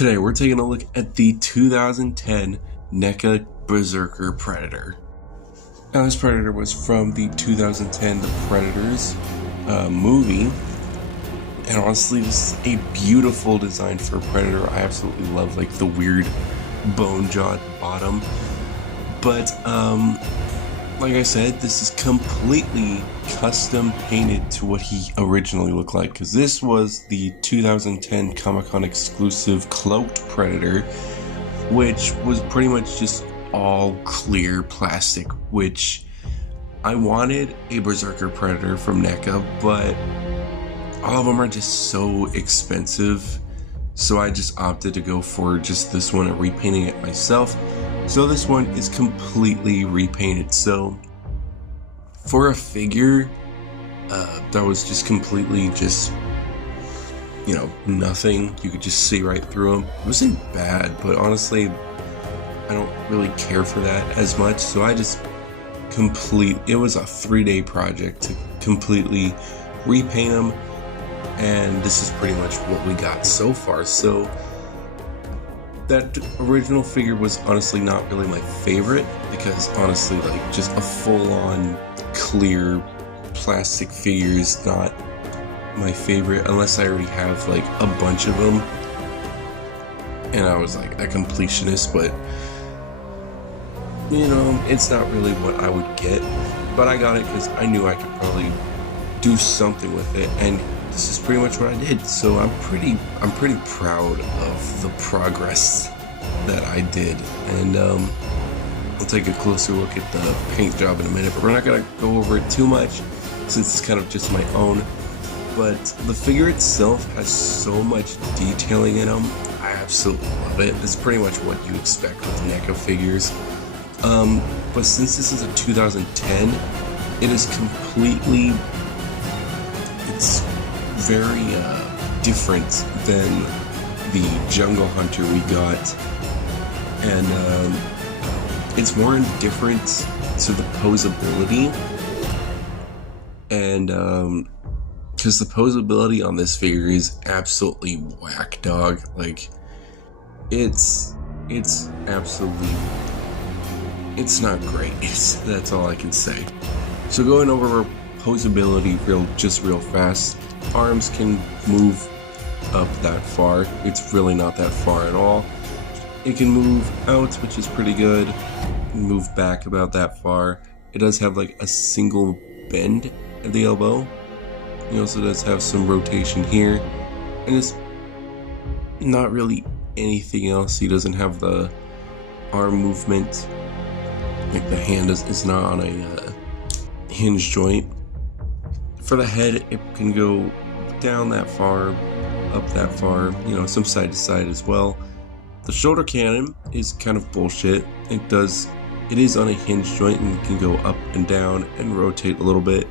Today we're taking a look at the 2010 Neca Berserker Predator. Now this Predator was from the 2010 The Predators movie, and honestly this is a beautiful design for a Predator. I absolutely love like the weird bone-jawed bottom, but like I said, this is completely custom painted to what he originally looked like, because this was the 2010 Comic-Con exclusive cloaked Predator, which was pretty much just all clear plastic, which I wanted a Berserker Predator from Neca, but all of them are just so expensive, so I just opted to go for just this one and repainting it myself. So this one is completely repainted. So for a figure that was just completely just, you know, nothing, you could just see right through them. It wasn't bad, but honestly I don't really care for that as much, so I just it was a 3-day project to completely repaint them, and this is pretty much what we got so far. So that original figure was honestly not really my favorite, because honestly, like, just a full-on clear plastic figure is not my favorite unless I already have like a bunch of them and I was like a completionist. But you know, it's not really what I would get, but I got it because I knew I could probably do something with it, and this is pretty much what I did. So I'm pretty proud of the progress that I did, and we'll take a closer look at the paint job in a minute, but we're not gonna go over it too much since it's kind of just my own. But the figure itself has so much detailing in them. I absolutely love it. It's pretty much what you expect with NECA figures. But since this is a 2010, it is completely, it's very different than the Jungle Hunter we got, and it's more indifferent to the posability, and because the posability on this figure is absolutely whack, dog. Like, it's absolutely, it's not great. That's all I can say. So going over posability real fast, arms can move up that far. It's really not that far at all. It can move out, which is pretty good, and move back about that far. It does have like a single bend at the elbow. It also does have some rotation here, and it's not really anything else. He doesn't have the arm movement, like the hand is not on a hinge joint. For the head, it can go down that far, up that far, you know, some side to side as well. The shoulder cannon is kind of bullshit. It is on a hinge joint and can go up and down and rotate a little bit.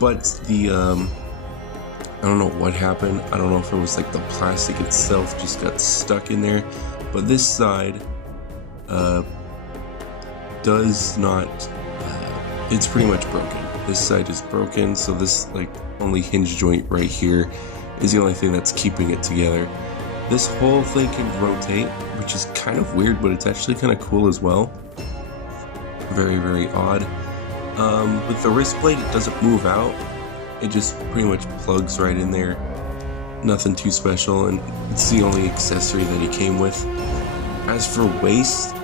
But the, I don't know what happened. I don't know if it was like the plastic itself just got stuck in there. But this side does not, it's pretty much broken. This side is broken, so this like only hinge joint right here is the only thing that's keeping it together. This whole thing can rotate, which is kind of weird, but it's actually kind of cool as well. Very, very odd. With the wrist plate, it doesn't move out. It just pretty much plugs right in there. Nothing too special, and it's the only accessory that he came with. As for waist,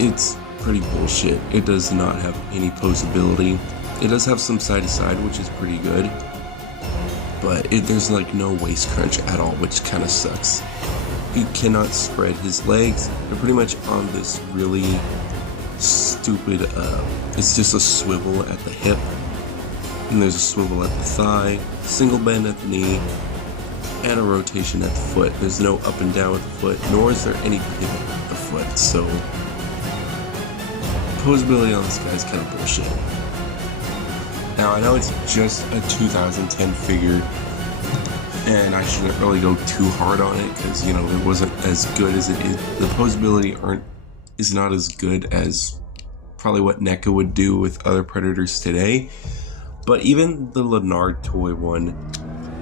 it's pretty bullshit. It does not have any posability. It does have some side to side, which is pretty good, but there's like no waist crunch at all, which kind of sucks. He cannot spread his legs. They're pretty much on this really stupid, it's just a swivel at the hip, and there's a swivel at the thigh, single bend at the knee, and a rotation at the foot. There's no up and down with the foot, nor is there any pivot at the foot, so posability on this guy is kind of bullshit. Now, I know it's just a 2010 figure, and I shouldn't really go too hard on it, because, you know, it wasn't as good as it is. The posability is not as good as probably what NECA would do with other Predators today, but even the Leonard toy one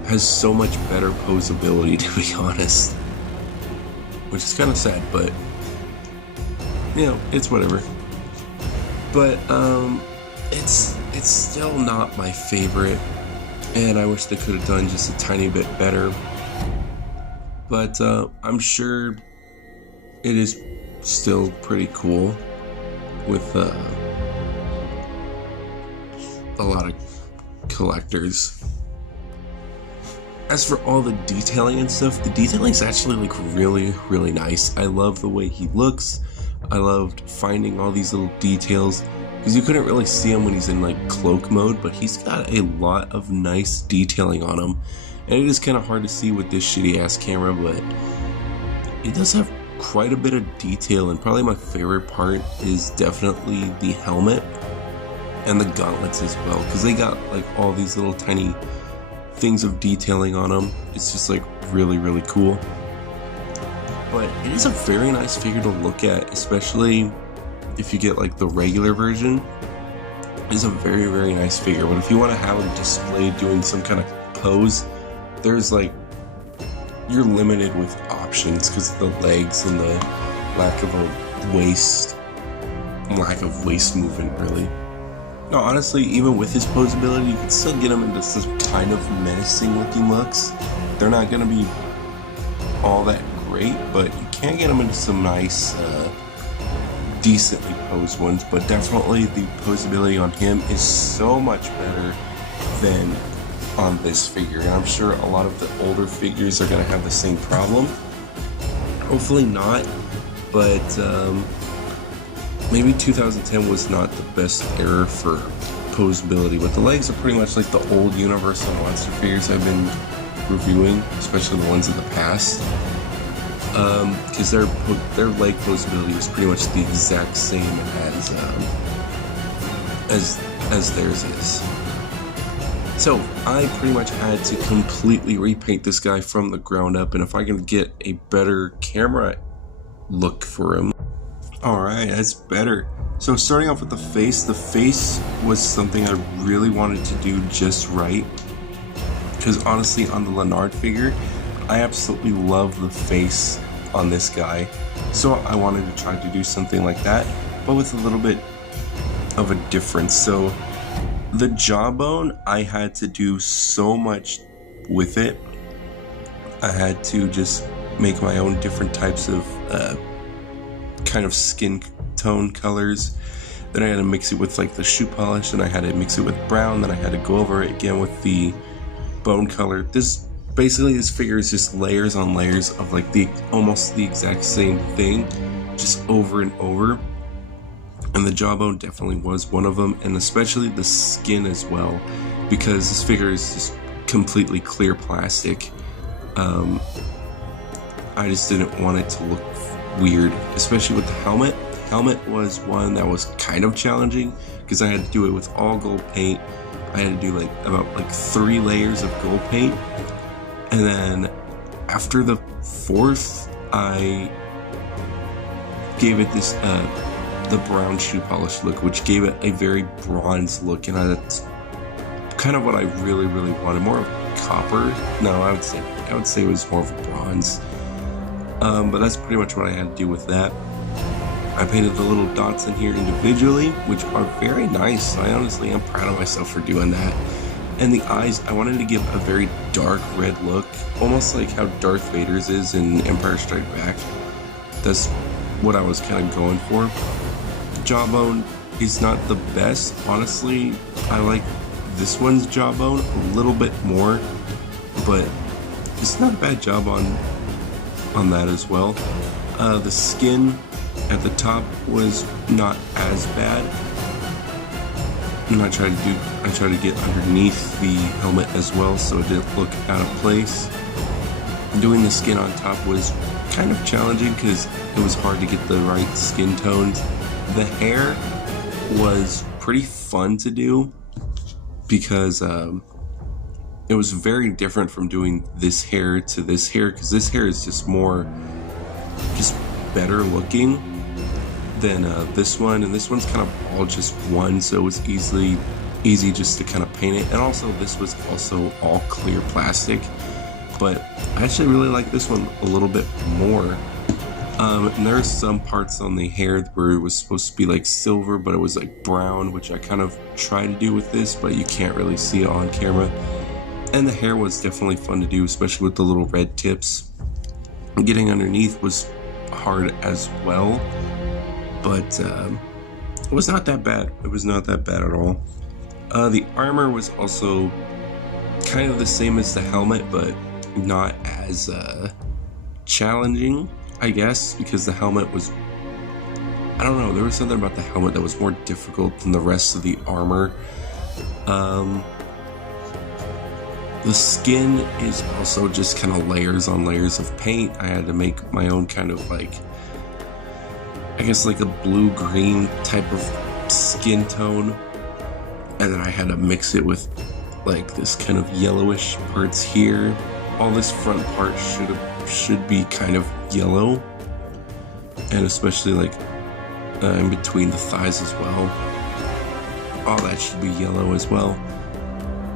has so much better posability, to be honest. which is kind of sad, but you know, it's whatever. But it's still not my favorite, and I wish they could have done just a tiny bit better. But I'm sure it is still pretty cool with a lot of collectors. As for all the detailing and stuff, the detailing is actually like really, really nice. I love the way he looks. I loved finding all these little details, because you couldn't really see him when he's in like cloak mode, but he's got a lot of nice detailing on him. And it is kind of hard to see with this shitty ass camera, but it does have quite a bit of detail, and probably my favorite part is definitely the helmet and the gauntlets as well, because they got like all these little tiny things of detailing on them. It's just like really, really cool. But it is a very nice figure to look at, especially if you get like the regular version. It's a very, very nice figure. But if you want to have him displayed doing some kind of pose, there's like, you're limited with options because of the legs and the lack of a waist movement, really. No, honestly, even with his posability, you can still get him into some kind of menacing looking looks. They're not going to be all that great, but you can get him into some nice, decently posed ones. But definitely the posability on him is so much better than on this figure. And I'm sure a lot of the older figures are going to have the same problem. Hopefully not, but maybe 2010 was not the best era for posability, but the legs are pretty much like the old Universal monster figures I've been reviewing, especially the ones in the past, because their leg posability is pretty much the exact same as theirs is. So I pretty much had to completely repaint this guy from the ground up, and if I can get a better camera look for him. Alright, that's better. So starting off with the face was something I really wanted to do just right, because honestly on the Leonard figure, I absolutely love the face on this guy. So I wanted to try to do something like that, but with a little bit of a difference. So the jawbone, I had to do so much with it. I had to just make my own different types of kind of skin tone colors. Then I had to mix it with like the shoe polish, and I had to mix it with brown, then I had to go over it again with the bone color. This figure is just layers on layers of like almost the exact same thing, just over and over. And the jawbone definitely was one of them, and especially the skin as well, because this figure is just completely clear plastic. I just didn't want it to look weird, especially with the helmet. Helmet was one that was kind of challenging because I had to do it with all gold paint. I had to do about 3 layers of gold paint, and then after the 4th, I gave it this the brown shoe polish look, which gave it a very bronze look, and that's kind of what I really, really wanted. More of copper. No, I would say it was more of a bronze. But that's pretty much what I had to do with that. I painted the little dots in here individually, which are very nice. I honestly am proud of myself for doing that. And the eyes, I wanted to give a very dark red look, almost like how Darth Vader's is in Empire Strikes Back. That's what I was kind of going for. Jawbone is not the best, honestly. I like this one's jawbone a little bit more, but it's not a bad job on that as well. The skin at the top was not as bad, and I tried to get underneath the helmet as well, so it didn't look out of place. Doing the skin on top was kind of challenging because it was hard to get the right skin tones. The hair was pretty fun to do because it was very different from doing this hair to this hair, because this hair is just better looking than this one, and this one's kind of all just one, so it was easy just to kind of paint it. And also this was also all clear plastic, but I actually really like this one a little bit more And there are some parts on the hair where it was supposed to be like silver, but it was like brown, which I kind of tried to do with this, but you can't really see it on camera. And the hair was definitely fun to do, especially with the little red tips. Getting underneath was hard as well, but it was not that bad. It was not that bad at all. The armor was also kind of the same as the helmet, but not as challenging, I guess, because the helmet was, I don't know, there was something about the helmet that was more difficult than the rest of the armor. The skin is also just kind of layers on layers of paint. I had to make my own kind of like, I guess like a blue-green type of skin tone. And then I had to mix it with like this kind of yellowish parts here. All this front part should be kind of yellow. And especially like in between the thighs as well. All that should be yellow as well.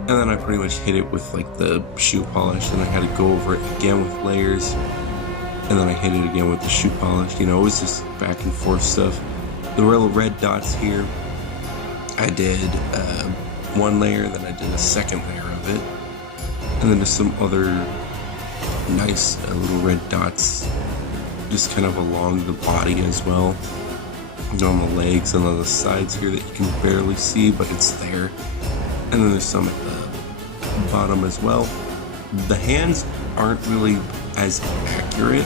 And then I pretty much hit it with like the shoe polish, and I had to go over it again with layers, and then I hit it again with the shoe polish. You know, it was just back and forth stuff. The little red dots here, I did one layer, then I did a second layer of it, and then there's some other nice little red dots just kind of along the body as well, and on the legs and on the sides here that you can barely see, but it's there. And then there's some at the bottom as well. The hands aren't really as accurate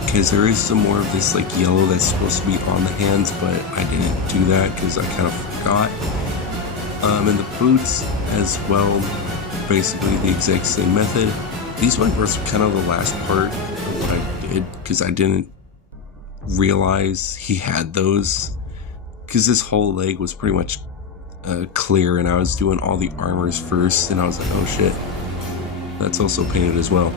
because there is some more of this like yellow that's supposed to be on the hands, but I didn't do that because I kind of forgot. And the boots as well, basically the exact same method. These ones were kind of the last part of what I did because I didn't realize he had those, because this whole leg was pretty much clear, and I was doing all the armors first, and I was like, oh shit, that's also painted as well.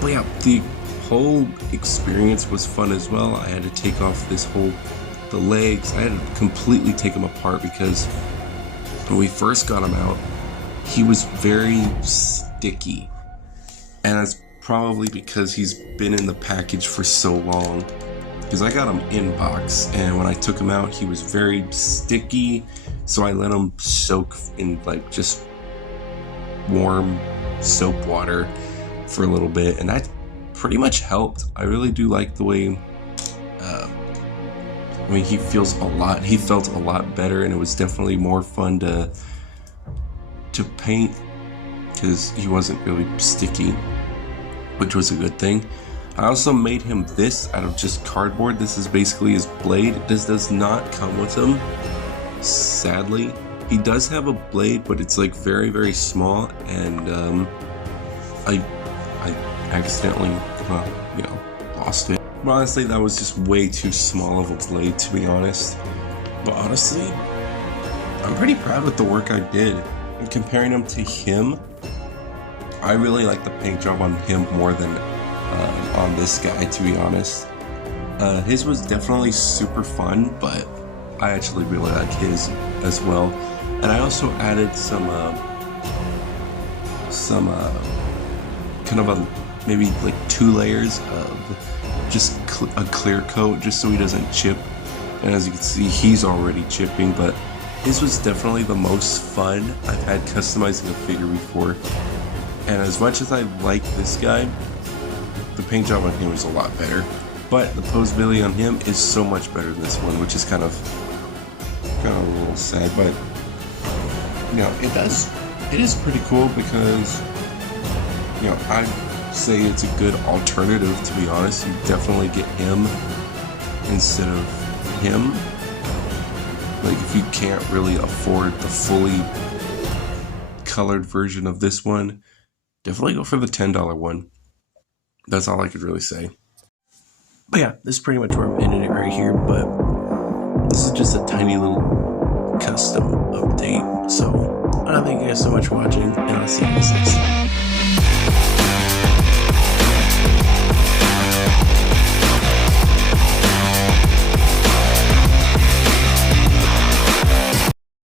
But yeah, the whole experience was fun as well. I had to take off the legs. I had to completely take them apart because when we first got him out, he was very sticky, and that's probably because he's been in the package for so long. Because I got him in box, and when I took him out, he was very sticky, so I let him soak in like just warm soap water for a little bit, and that pretty much helped. I really do like the way, I mean, he felt a lot better, and it was definitely more fun to paint because he wasn't really sticky, which was a good thing. I also made him this out of just cardboard. This is basically his blade. This does not come with him, sadly. He does have a blade, but it's like very, very small, and I accidentally, lost it. But honestly, that was just way too small of a blade, to be honest. But honestly, I'm pretty proud with the work I did. And comparing him to him, I really like the paint job on him more than on this guy, to be honest. His was definitely super fun, but I actually really like his as well. And I also added some kind of maybe like 2 layers of just a clear coat, just so he doesn't chip. And as you can see, he's already chipping, but his was definitely the most fun I've had customizing a figure before. And as much as I like this guy, the paint job on him is a lot better, but the posability on him is so much better than this one, which is kind of a little sad. But it is pretty cool because I say it's a good alternative, to be honest. You definitely get him instead of him. Like, if you can't really afford the fully colored version of this one, definitely go for the $10 one. That's all I could really say. But yeah, this is pretty much where I'm ending it right here, but this is just a tiny little custom update. So, I thank you guys so much for watching, and I'll see you guys next time.